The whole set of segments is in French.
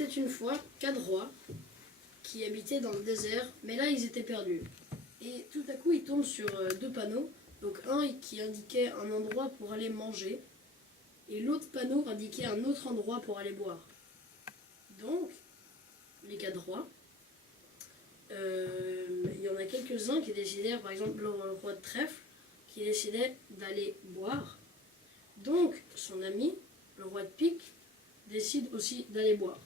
était une fois 4 rois qui habitaient dans le désert, mais là ils étaient perdus. Et tout à coup ils tombent sur 2 panneaux, donc un qui indiquait un endroit pour aller manger, et l'autre panneau indiquait un autre endroit pour aller boire. Donc, les 4 rois, il y en a quelques-uns qui décidèrent, par exemple le roi de trèfle, qui décidait d'aller boire. Donc, son ami, le roi de pique, décide aussi d'aller boire.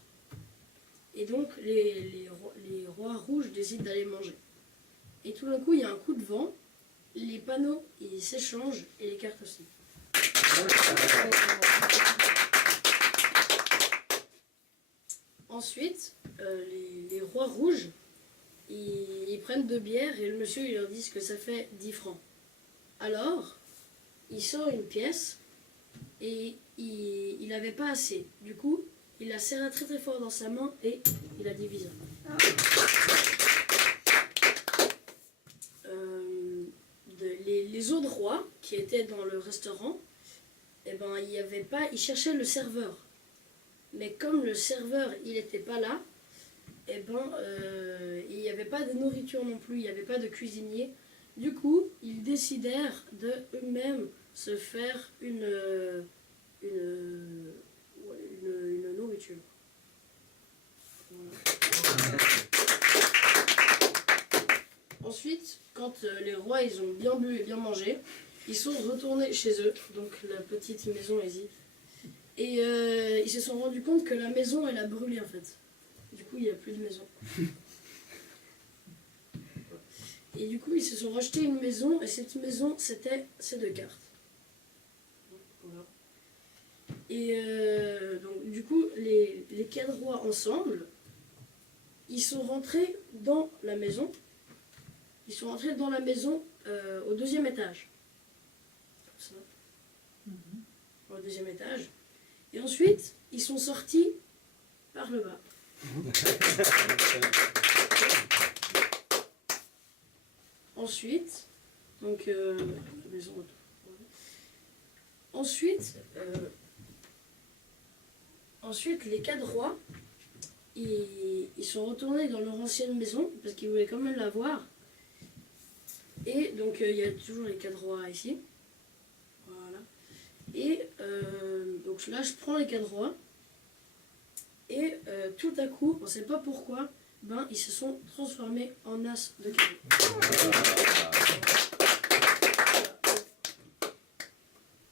Et donc, les rois rouges décident d'aller manger. Et tout d'un coup, il y a un coup de vent, les panneaux ils s'échangent et les cartes aussi. Ensuite, les rois rouges, ils prennent 2 bières et le monsieur il leur dit que ça fait 10 francs. Alors, il sort une pièce et il n'avait pas assez. Du coup, il la serra très très fort dans sa main et il la divisa. Les autres rois qui étaient dans le restaurant, eh ben, ils cherchaient le serveur. Mais comme le serveur il n'était pas là, eh ben, il n'y avait pas de nourriture non plus, il n'y avait pas de cuisinier. Du coup, ils décidèrent de eux-mêmes se faire une nourriture. Voilà. Ensuite, quand les rois ils ont bien bu et bien mangé, ils sont retournés chez eux, donc la petite maison ici. Et ils se sont rendus compte que la maison elle a brûlé en fait. Du coup il n'y a plus de maison. Et du coup ils se sont rachetés une maison et cette maison c'était ces 2 cartes. Voilà. Et donc du coup les 4 rois ensemble, ils sont rentrés dans la maison. Ils sont rentrés dans la maison au 2e étage. Comme ça. Au 2e étage. Et ensuite, ils sont sortis par le bas. Ensuite, donc la maison. Ensuite, les 4 rois, ils sont retournés dans leur ancienne maison parce qu'ils voulaient quand même la voir. Et donc il y a toujours les 4 rois ici. Voilà. Et donc là je prends les 4 rois. Et tout à coup, on ne sait pas pourquoi, ben ils se sont transformés en as de carreau.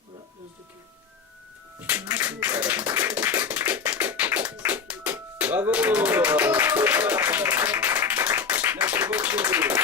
Voilà, l'as de carreau. Bravo! Merci beaucoup.